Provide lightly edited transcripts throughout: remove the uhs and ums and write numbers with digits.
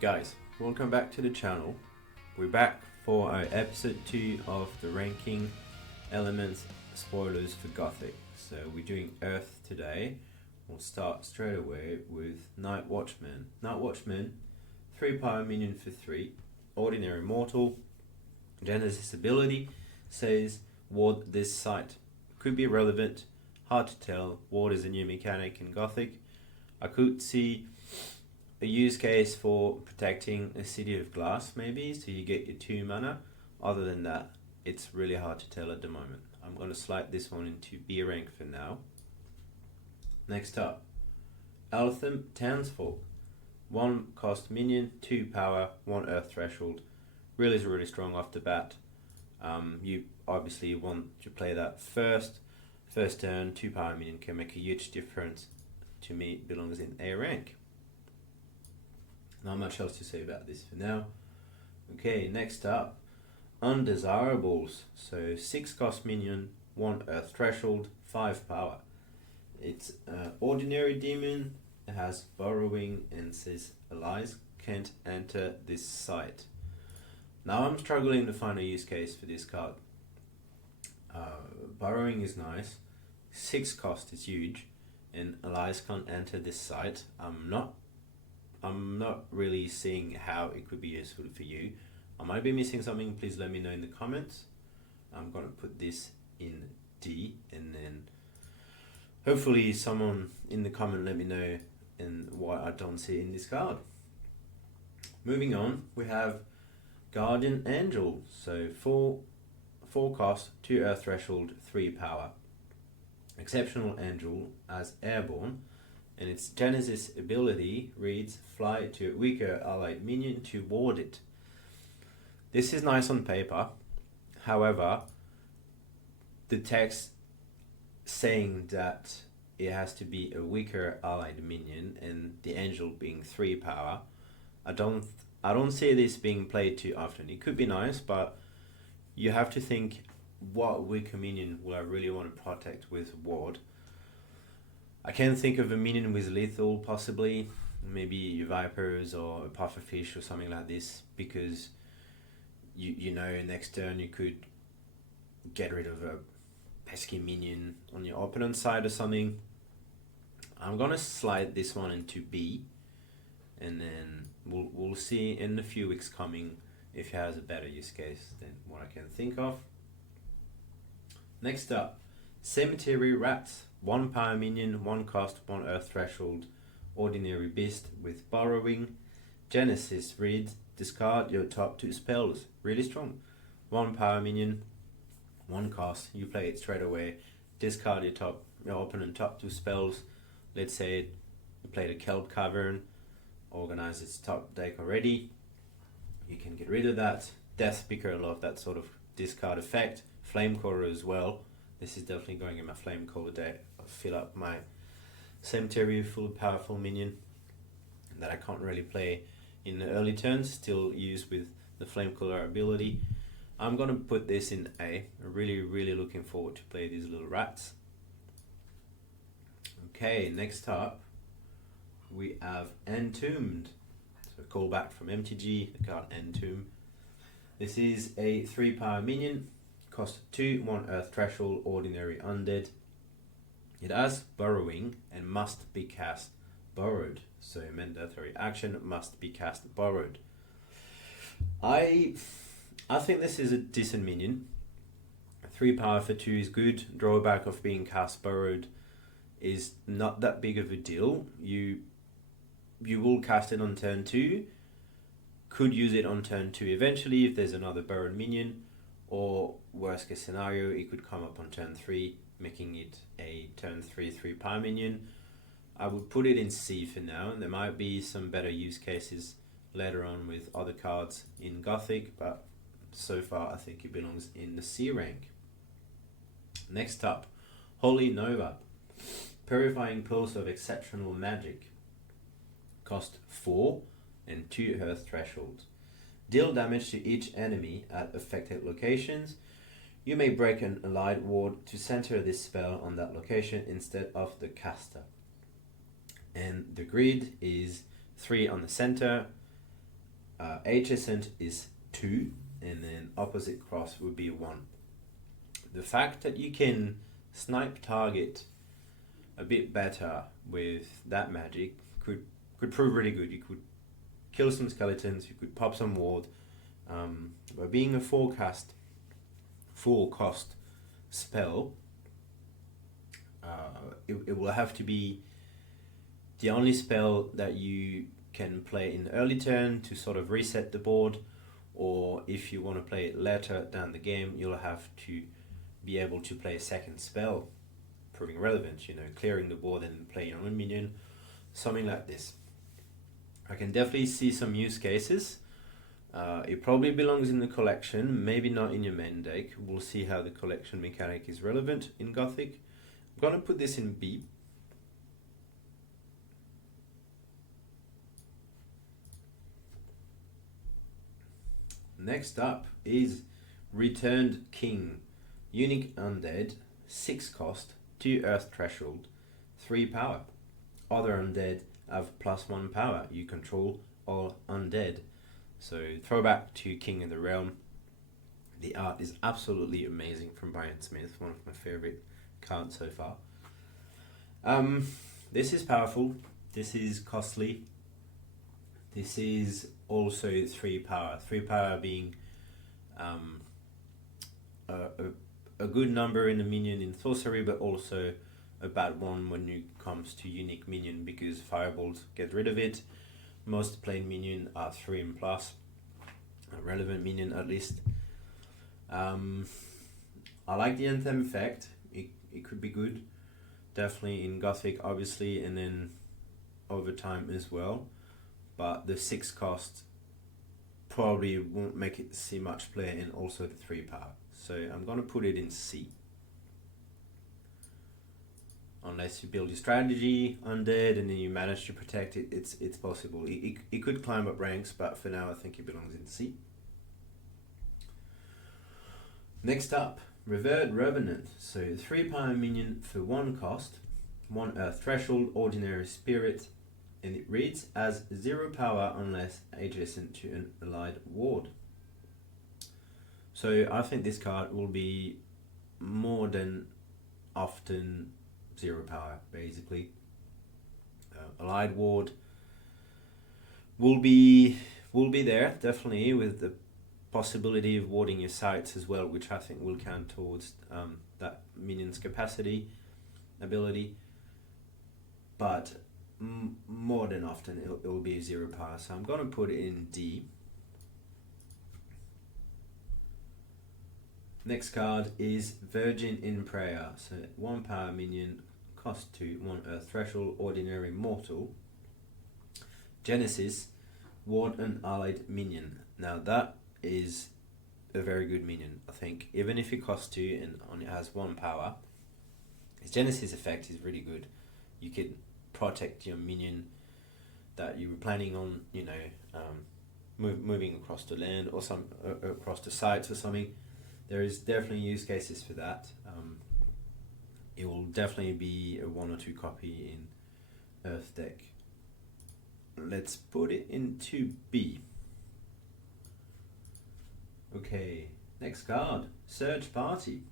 Guys, welcome back to the channel. We're back for our episode 2 of the ranking elements spoilers for Gothic. So we're doing Earth today. We'll start straight away with Night Watchman. Night Watchman, 3 power minion for 3, ordinary mortal. Genesis ability says ward this site. Could be relevant, hard to tell. Ward is a new mechanic in Gothic. I could see a use case for protecting a city of glass, maybe, so you get your 2 mana. Other than that, it's really hard to tell at the moment. I'm going to slide this one into B rank for now. Next up, Altham Townsfolk. 1 cost minion, 2 power, 1 earth threshold. Really strong off the bat. You obviously want to play that first turn. 2 power minion can make a huge difference. To me, it belongs in A rank. Not much else to say about this for now. Okay, next up, Undesirables. So 6 cost minion, 1 earth threshold, 5 power. It's ordinary demon. It has burrowing and says allies can't enter this site. Now I'm struggling to find a use case for this card. Burrowing is nice. 6 cost is huge, and allies can't enter this site. I'm not really seeing how it could be useful for you. I might be missing something. Please let me know in the comments. I'm gonna put this in D, and then hopefully someone in the comment let me know and why I don't see it in this card. Moving on, we have Guardian Angel. So 4 cost, 2 earth threshold, 3 power. Exceptional angel as airborne, and its Genesis ability reads fly to a weaker allied minion to ward it. This is nice on paper, however, the text saying that it has to be a weaker allied minion and the angel being 3 power, I don't see this being played too often. It could be nice, but you have to think, what weaker minion will I really want to protect with ward? I can think of a minion with lethal, possibly, maybe vipers or a pufferfish or something like this, because you know next turn you could get rid of a pesky minion on your opponent's side or something. I'm gonna slide this one into B, and then we'll see in a few weeks coming if it has a better use case than what I can think of. Next up, Cemetery Rats. 1 power minion, 1 cost, 1 earth threshold, ordinary beast with burrowing. Genesis reads discard your top 2 spells. Really strong. 1 power minion, 1 cost, you play it straight away. Discard your opponent top 2 spells. Let's say you played a Kelp Cavern, organize its top deck already. You can get rid of that. Death Speaker, I love that sort of discard effect. Flamecaller as well. This is definitely going in my Flamecaller deck. I'll fill up my Cemetery full of powerful minion that I can't really play in the early turns, still use with the Flamecaller ability. I'm gonna put this in A. I'm really looking forward to play these little rats. Okay, next up we have Entombed. So callback from MTG, the card Entomb. This is a 3 power minion. Cost 2, 1 earth threshold, ordinary undead. It has burrowing and must be cast borrowed. So mandatory action must be cast borrowed. I think this is a decent minion. 3 power for 2 is good. Drawback of being cast borrowed is not that big of a deal. You will cast it on turn 2. Could use it on turn 2 eventually if there's another borrowed minion. Or worst case scenario, it could come up on turn 3, making it a turn 3 power minion. I would put it in C for now. There might be some better use cases later on with other cards in Gothic, but so far I think it belongs in the C rank. Next up, Holy Nova. Purifying Pulse of Exceptional Magic. Cost 4 and 2 earth thresholds. Deal damage to each enemy at affected locations. You may break an allied ward to center this spell on that location instead of the caster. And the grid is 3 on the center, adjacent is 2, and then opposite cross would be 1. The fact that you can snipe target a bit better with that magic could prove really good. You could kill some skeletons, you could pop some ward. But being a full cost spell, it will have to be the only spell that you can play in the early turn to sort of reset the board, or if you want to play it later down the game, you'll have to be able to play a second spell, proving relevant, clearing the board and playing your own minion, something like this. I can definitely see some use cases. It probably belongs in the collection, maybe not in your main deck. We'll see how the collection mechanic is relevant in Gothic. I'm going to put this in B. Next up is Returned King. Unique Undead, 6 cost, 2 Earth Threshold, 3 power. Other undead have +1 power. You control all undead. So throwback to King of the Realm. The art is absolutely amazing from Brian Smith, one of my favorite cards so far. This is powerful. This is costly. This is also 3 power. 3 power being a good number in the minion in Sorcery, but also a bad one when it comes to unique minion, because fireballs get rid of it. Most plain minion are 3 and plus, a relevant minion at least. I like the Anthem effect. It could be good, definitely in Gothic obviously, and then over time as well, but the 6 cost probably won't make it see much play, and also the 3 power. So I'm going to put it in C. Unless you build your strategy undead and then you manage to protect it, it's possible. It could climb up ranks, but for now I think it belongs in C. Next up, Revered Revenant. So 3 power minion for 1 cost, 1 Earth Threshold, Ordinary Spirit, and it reads as 0 power unless adjacent to an allied ward. So I think this card will be more than often 0 power, basically. Allied ward will be there, definitely, with the possibility of warding your sites as well, which I think will count towards that minion's capacity ability. But more than often it will be 0 power, so I'm going to put it in D. Next card is Virgin in Prayer. So 1 power minion, cost 2, 1 Earth Threshold, Ordinary Mortal. Genesis, ward an allied minion. Now that is a very good minion, I think. Even if it costs 2 and only has 1 power, its Genesis effect is really good. You can protect your minion that you were planning on, moving across the land or across the sites or something. There is definitely use cases for that. It will definitely be a 1 or 2 copy in Earth deck. Let's put it into B. Okay, next card, Surge Party.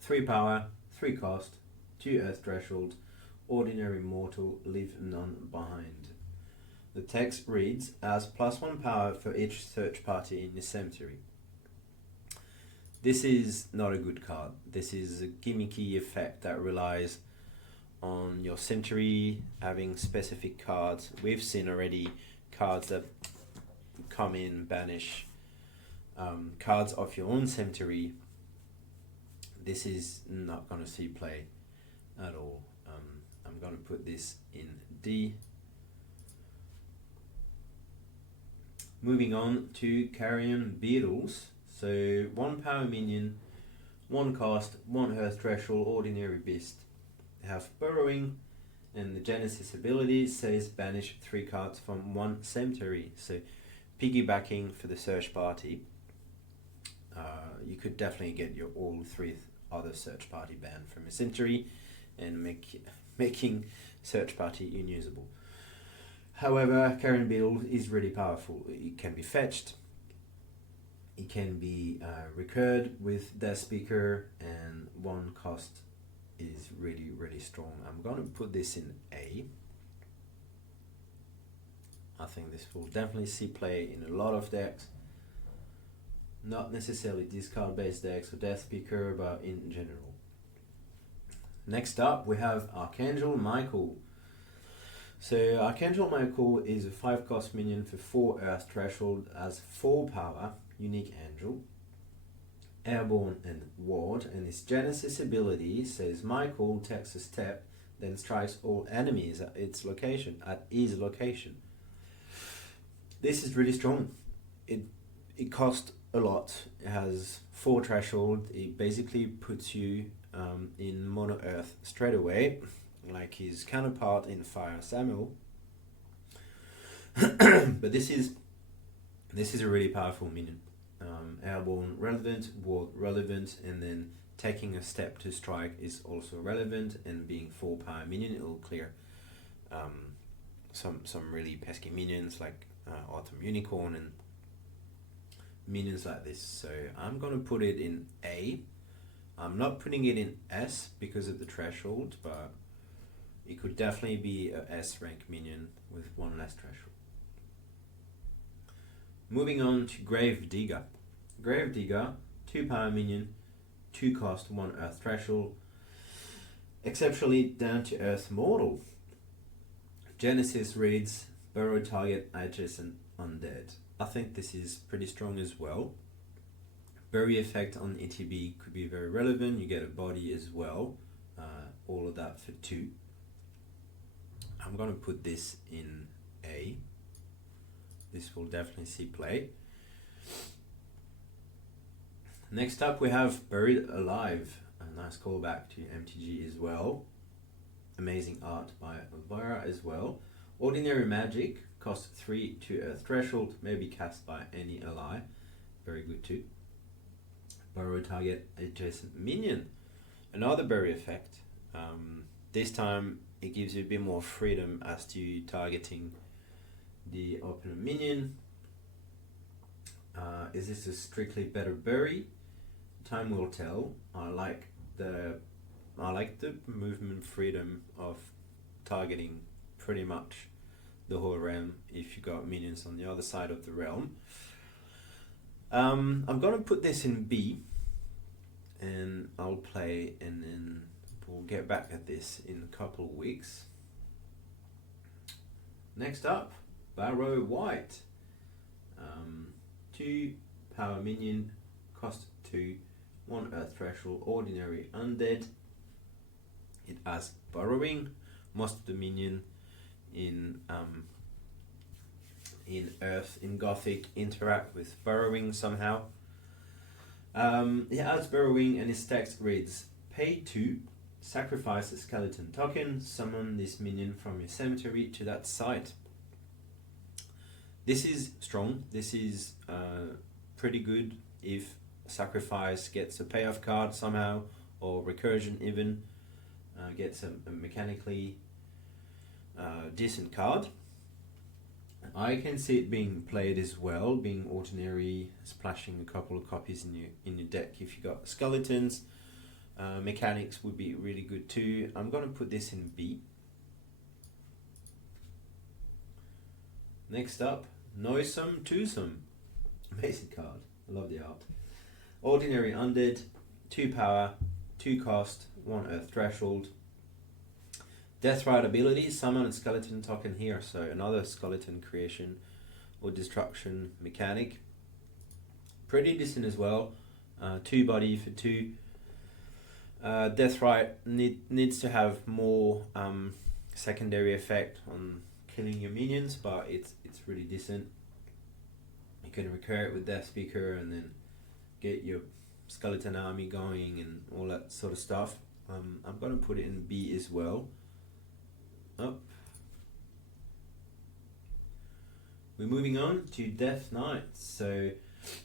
3 power, 3 cost, 2 Earth Threshold, Ordinary Mortal, leave none behind. The text reads as +1 power for each search party in your cemetery. This is not a good card. This is a gimmicky effect that relies on your cemetery having specific cards. We've seen already cards that come in, banish cards off your own cemetery. This is not going to see play at all. I'm going to put this in D. Moving on to Carrion Beetles. So 1 power minion, 1 cost, 1 Earth Threshold, Ordinary Beast. They have Burrowing, and the Genesis ability says banish 3 cards from 1 cemetery. So piggybacking for the search party, you could definitely get your all 3 other search party banned from a cemetery and making search party unusable. However, current build is really powerful. It can be fetched, it can be recurred with Death Speaker, and one cost is really, really strong. I'm going to put this in A. I think this will definitely see play in a lot of decks. Not necessarily discard based decks or Death Speaker, but in general. Next up, we have Archangel Michael. So Archangel Michael is a 5 cost minion for 4 Earth threshold as 4 power, unique angel, airborne and ward, and its Genesis ability says Michael takes a step, then strikes all enemies at his location. This is really strong. It costs a lot. It has 4 threshold. It basically puts you in mono earth straight away, like his counterpart in Fire Samuel. But this is a really powerful minion. Airborne relevant, ward relevant, and then taking a step to strike is also relevant, and being 4 power minion, it will clear some really pesky minions like Autumn Unicorn and minions like this. So I'm gonna put it in A. I'm not putting it in S because of the threshold, but it could definitely be a S rank minion with 1 less threshold. Moving on to Grave Digger. Grave Digger, 2 power minion, 2 cost, 1 earth threshold. Exceptionally down to earth mortal. Genesis reads burrow target adjacent undead. I think this is pretty strong as well. Bury effect on ETB could be very relevant. You get a body as well. All of that for 2. I'm going to put this in A. This will definitely see play. Next up we have Buried Alive. A nice callback to MTG as well. Amazing art by Elvira as well. Ordinary magic, cost 3 to earth threshold, may be cast by any ally. Very good too. Burrow target adjacent minion. Another bury effect. This time it gives you a bit more freedom as to targeting the opponent minion. Is this a strictly better bury? Time will tell. I like the movement freedom of targeting pretty much the whole realm if you got minions on the other side of the realm. I'm gonna put this in B, and I'll play, and then we'll get back at this in a couple of weeks. Next up, Barrow White. 2 power minion, cost 2, 1 earth threshold, ordinary undead. It has burrowing. Most of the minion in Earth, in Gothic, interact with burrowing somehow. It has burrowing, and its text reads: pay 2, sacrifice a skeleton token, summon this minion from your cemetery to that site. This is strong. This is pretty good if sacrifice gets a payoff card somehow, or recursion even gets a mechanically decent card. I can see it being played as well, being ordinary, splashing a couple of copies in your deck if you got skeletons. Mechanics would be really good too. I'm going to put this in B. Next up, Noisome Twosome. Amazing card. I love the art. Ordinary undead, 2 power, 2 cost, 1 earth threshold. Deathrite ability, summon a skeleton token here, so another skeleton creation or destruction mechanic. Pretty decent as well. 2 body for 2. Deathrite needs to have more secondary effect on killing your minions, but it's really decent. You can recur it with Death Speaker and then get your skeleton army going and all that sort of stuff. I'm going to put it in B as well. Up. We're moving on to Death Knights. So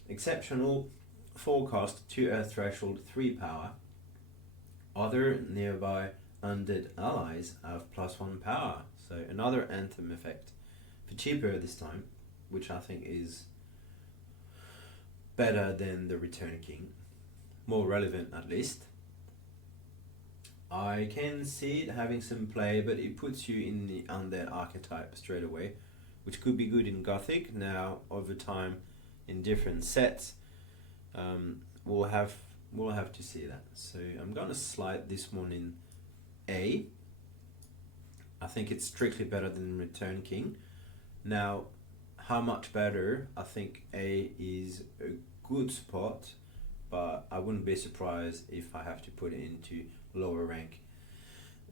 exceptional, 4 cost, 2 earth threshold, 3 power. Other nearby undead allies have +1 power. So another anthem effect. for cheaper this time, which I think is better than the Return King, more relevant at least. I can see it having some play, but it puts you in the undead archetype straight away, which could be good in Gothic. Now, over time, in different sets, we'll have to see that. So I'm gonna slide this one in A. I think it's strictly better than Return King. Now, how much better? I think A is a good spot, but I wouldn't be surprised if I have to put it into lower rank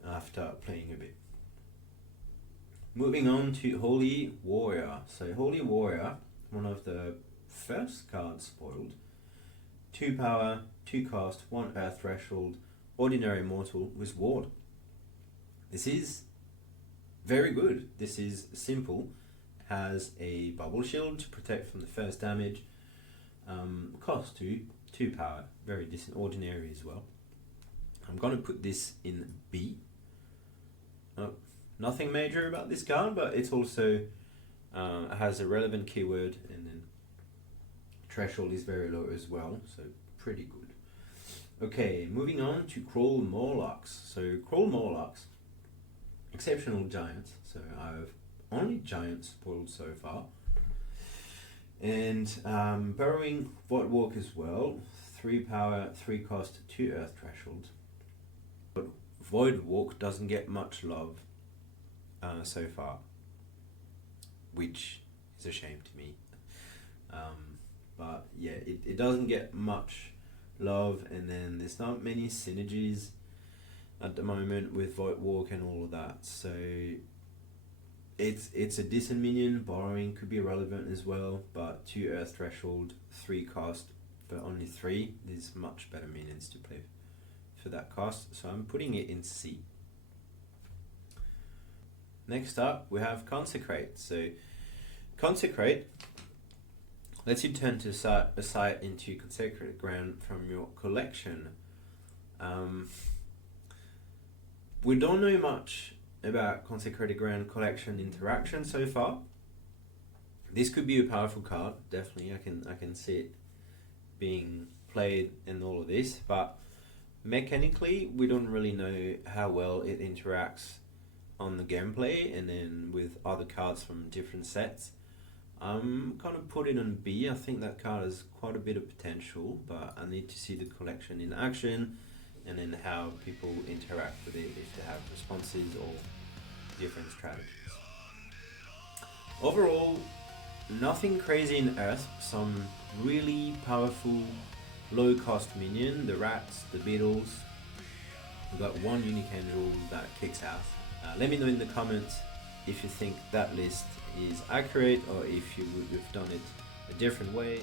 after playing a bit. Moving on to Holy Warrior. So Holy Warrior, one of the first cards spoiled. 2 power, 2 cost, 1 earth threshold, ordinary mortal with ward. This is very good. This is simple. Has a bubble shield to protect from the first damage. Cost 2 power, very decent, ordinary as well. I'm gonna put this in B. Nothing major about this card, but it's also has a relevant keyword, and then threshold is very low as well, so pretty good. Okay, moving on to Crawl Morlocks. So Crawl Morlocks, exceptional giants. So I've only giants spoiled so far. And Burrowing Voidwalk as well. 3 power, 3 cost, 2 earth threshold. But Voidwalk doesn't get much love so far, which is a shame to me. But yeah, it doesn't get much love, and then there's not many synergies at the moment with Voidwalk and all of that. So it's a decent minion. Borrowing could be relevant as well, but 2 earth threshold, 3 cost for only 3. There's much better minions to play for that cost, so I'm putting it in C. Next up, we have Consecrate. So Consecrate lets you turn to a site into Consecrated Ground from your collection. We don't know much about Consecrated Ground collection interaction so far. This could be a powerful card, definitely. I can see it being played in all of this, but mechanically we don't really know how well it interacts on the gameplay and then with other cards from different sets. I'm gonna put it on B. I think that card has quite a bit of potential, but I need to see the collection in action and then how people interact with it, if they have responses or different strategies. Overall, nothing crazy in Earth. Some really powerful low cost minion, the rats, the beetles. We've got one unique angel that kicks ass. Let me know in the comments if you think that list is accurate or if you would have done it a different way.